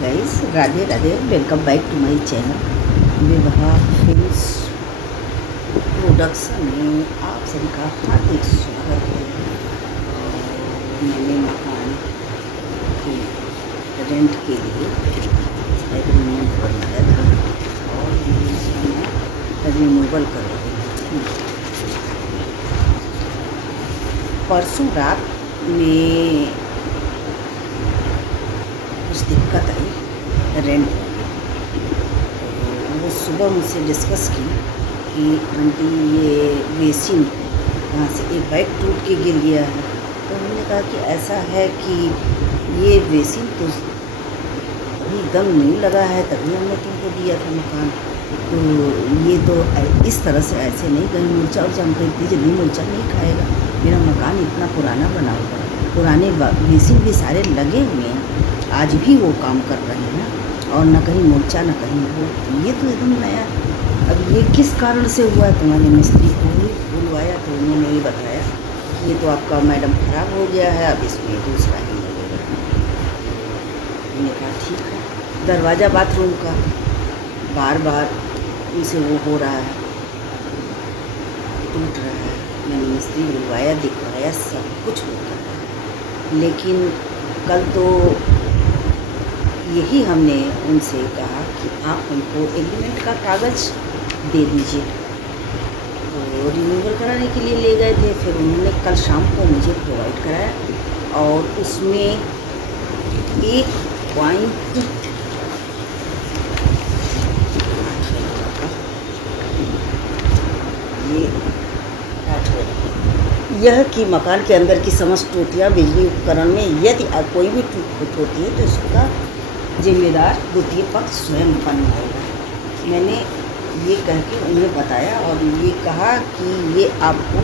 Guys, Radhe Radhe. Welcome back to my channel Vivah films production में आप सभी का हार्दिक स्वागत है। मैंने मकान के रेंट के लिए एग्रीमेंट बनाया था और मैं रिमूवल कर रही हूँ। परसों रात में कुछ दिक्कत आई रेंट वाली, तो वो सुबह मुझसे डिस्कस की कि आंटी ये बेसिन वहाँ से एक पाइप टूट के गिर गया है। तो हमने कहा कि ऐसा है कि ये बेसिन तो अभी एकदम न्यू लगा है, तभी हमने तुमको दिया था मकान, तो ये तो इस तरह से ऐसे नहीं कहीं मुर्चा उर्चा हमको इतनी जल्दी मुर्चा नहीं खाएगा। मेरा मकान इतना पुराना बना हुआ है, पुराने बेसिन भी सारे लगे हुए हैं, आज भी वो काम कर रहे हैं और न कहीं मुर्चा न कहीं वो, ये तो एकदम नया। अब ये किस कारण से हुआ है? तुम्हारे मिस्त्री को ही बुलवाया तो उन्होंने ये बताया कि ये तो आपका मैडम ख़राब हो गया है, अब इसमें दूसरा ही लगेगा। मैंने कहा ठीक है। दरवाज़ा बाथरूम का बार बार उनसे वो हो रहा है, टूट रहा है। मैंने मिस्त्री बुलवाया, दिखवाया, सब कुछ होता है, लेकिन कल तो यही हमने उनसे कहा कि आप हमको एग्रीमेंट का कागज़ दे दीजिए, तो रिन्यूअल कराने के लिए ले गए थे। फिर उन्होंने कल शाम को मुझे प्रोवाइड कराया और उसमें एक पॉइंट यह कि मकान के अंदर की समस्त टूटियाँ बिजली उपकरण में यदि कोई भी टूट होती है तो इसका जिम्मेदार द्वितीय पक्ष स्वयं बनवाएगा। मैंने ये कह के उन्हें बताया और ये कहा कि ये आपको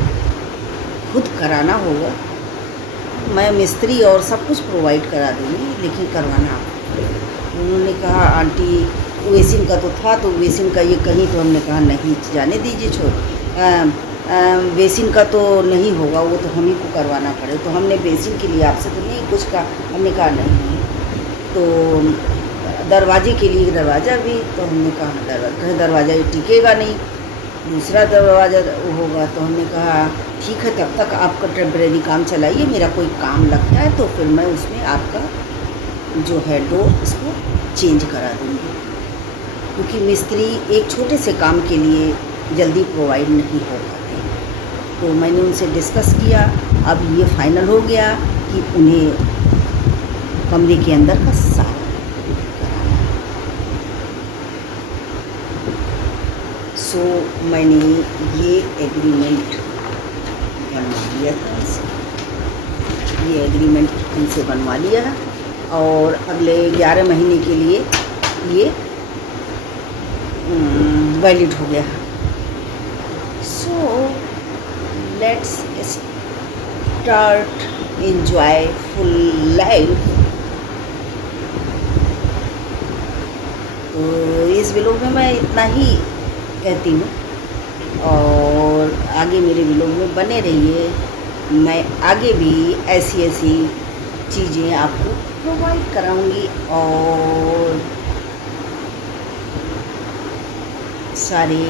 खुद कराना होगा, मैं मिस्त्री और सब कुछ प्रोवाइड करा दूँगी, लेकिन करवाना आपको। उन्होंने कहा आंटी बेसिन का तो था, तो बेसिन का ये कहीं, तो हमने कहा नहीं जाने दीजिए, बेसिन का तो नहीं होगा, वो तो हम ही को करवाना पड़े। तो हमने बेसिन के लिए आपसे तो नहीं कुछ कहा, हमने कहा नहीं। तो दरवाजे के लिए दरवाज़ा भी, तो हमने कहा दरवाज़ा ये टिकेगा नहीं, दूसरा दरवाज़ा होगा। तो हमने कहा ठीक है, तब तक आपका टेम्परेरी काम चलाइए, मेरा कोई काम लगता है तो फिर मैं उसमें आपका जो है डोर इसको चेंज करा दूँगी, क्योंकि मिस्त्री एक छोटे से काम के लिए जल्दी प्रोवाइड नहीं हो पाते। तो मैंने उनसे डिस्कस किया, अब ये फाइनल हो गया कि उन्हें कमरे के अंदर का सारा कराना है। सो मैंने ये एग्रीमेंट बनवा लिया था उनसे, ये एग्रीमेंट उनसे बनवा लिया है और अगले 11 महीने के लिए ये वैलिड हो गया है। So let's start enjoy full life. तो इस व्लॉग में मैं इतना ही कहती हूँ और आगे मेरे व्लॉग में बने रहिए। मैं आगे भी ऐसी चीज़ें आपको प्रोवाइड कराऊंगी और सारे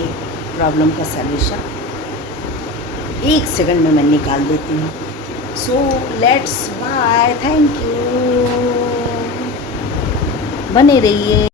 प्रॉब्लम का सलूशन 1 सेकंड में मैं निकाल देती हूँ। So let's bye, thank you, बने रहिए।